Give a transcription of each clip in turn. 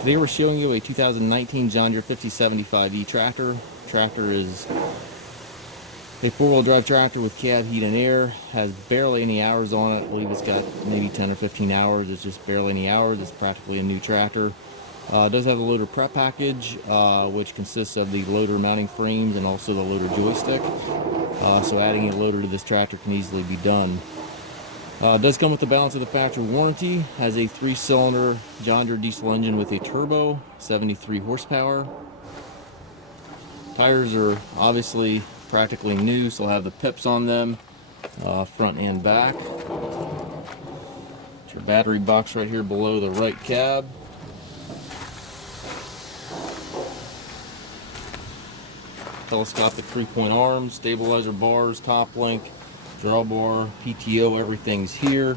Today we're showing you a 2019 John Deere 5075E tractor. Tractor is a four-wheel drive tractor with cab, heat, and air. Has barely any hours on it. I believe it's got maybe 10 or 15 hours. It's just barely any hours. It's practically a new tractor. It does have a loader prep package, which consists of the loader mounting frames and also the loader joystick. So adding a loader to this tractor can easily be done. It does come with the balance of the factory warranty. Has a 3-cylinder John Deere diesel engine with a turbo, 73 horsepower. Tires are obviously practically new, so I'll have the pips on them, front and back. It's your battery box right here below the right cab. Telescopic 3-point arms, stabilizer bars, top link, drawbar, PTO, everything's here. You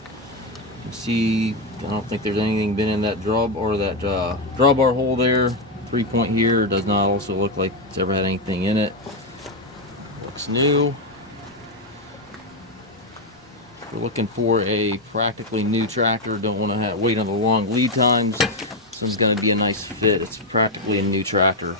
can see, I don't think there's anything been in that drawbar hole there. 3-point here does not also look like it's ever had anything in it. Looks new. If you're looking for a practically new tractor, don't want to wait on the long lead times, this is going to be a nice fit. It's practically a new tractor.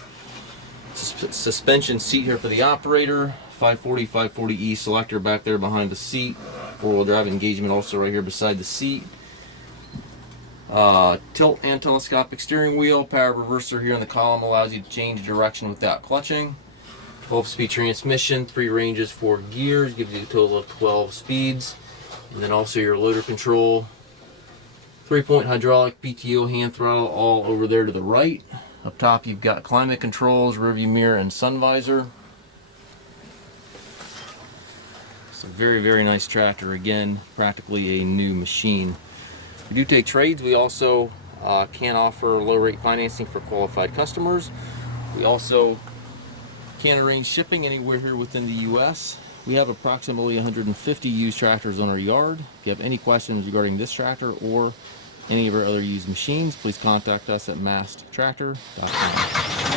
Suspension seat here for the operator, 540, 540E selector back there behind the seat, 4-wheel drive engagement also right here beside the seat. Tilt and telescopic steering wheel, power reverser here in the column allows you to change direction without clutching. 12-speed transmission, 3 ranges, 4 gears, gives you a total of 12 speeds. And then also your loader control, 3-point hydraulic, PTO, hand throttle, all over there to the right. Up top you've got climate controls, rearview mirror, and sun visor. It's a very, very nice tractor. Again, practically a new machine. We do take trades. We also can offer low rate financing for qualified customers. We also can arrange shipping anywhere here within the US. We have approximately 150 used tractors on our yard. If you have any questions regarding this tractor or any of our other used machines, please contact us at masttractor.com.